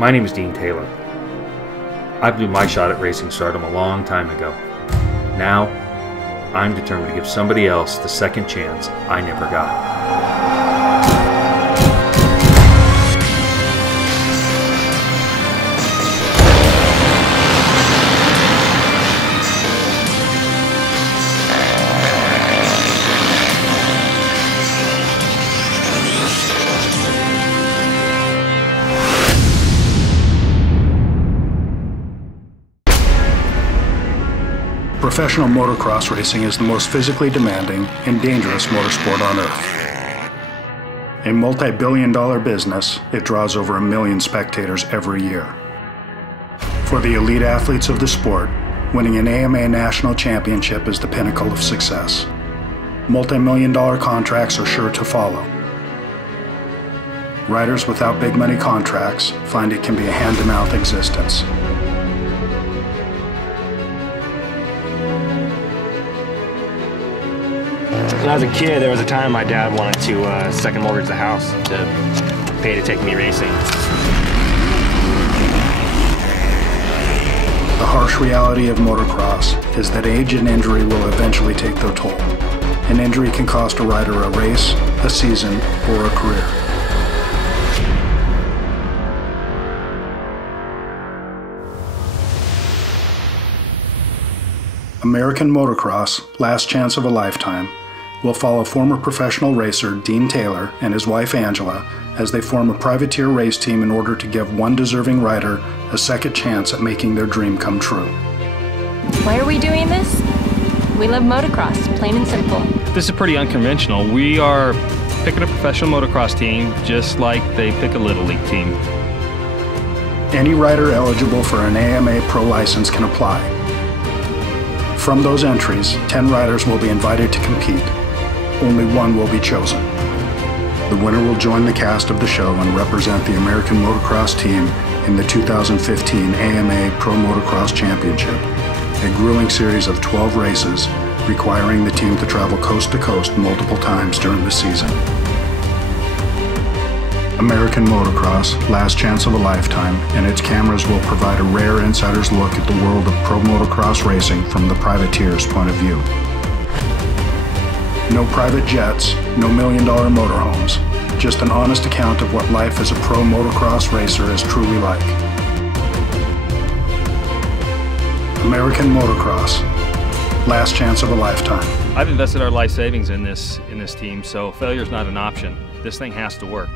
My name is Dean Taylor. I blew my shot at racing stardom a long time ago. Now, I'm determined to give somebody else the second chance I never got. Professional motocross racing is the most physically demanding and dangerous motorsport on Earth. A multi-billion-dollar business, it draws over 1 million spectators every year. For the elite athletes of the sport, winning an AMA national championship is the pinnacle of success. Multi-million-dollar contracts are sure to follow. Riders without big money contracts find it can be a hand-to-mouth existence. When I was a kid, there was a time my dad wanted to second mortgage the house to pay to take me racing. The harsh reality of motocross is that age and injury will eventually take their toll. An injury can cost a rider a race, a season, or a career. American Motocross, Last Chance of a Lifetime, will follow former professional racer Dean Taylor and his wife Angela as they form a privateer race team in order to give one deserving rider a second chance at making their dream come true. Why are we doing this? We love motocross, plain and simple. This is pretty unconventional. We are picking a professional motocross team just like they pick a Little League team. Any rider eligible for an AMA Pro license can apply. From those entries, 10 riders will be invited to compete. Only one will be chosen. The winner will join the cast of the show and represent the American Motocross team in the 2015 AMA Pro Motocross Championship, a grueling series of 12 races requiring the team to travel coast to coast multiple times during the season. American Motocross, Last Chance of a Lifetime, and its cameras will provide a rare insider's look at the world of pro motocross racing from the privateer's point of view. No private jets, no million-dollar motorhomes, just an honest account of what life as a pro motocross racer is truly like. American Motocross, Last Chance of a Lifetime. I've invested our life savings in this team, so failure's not an option. This thing has to work.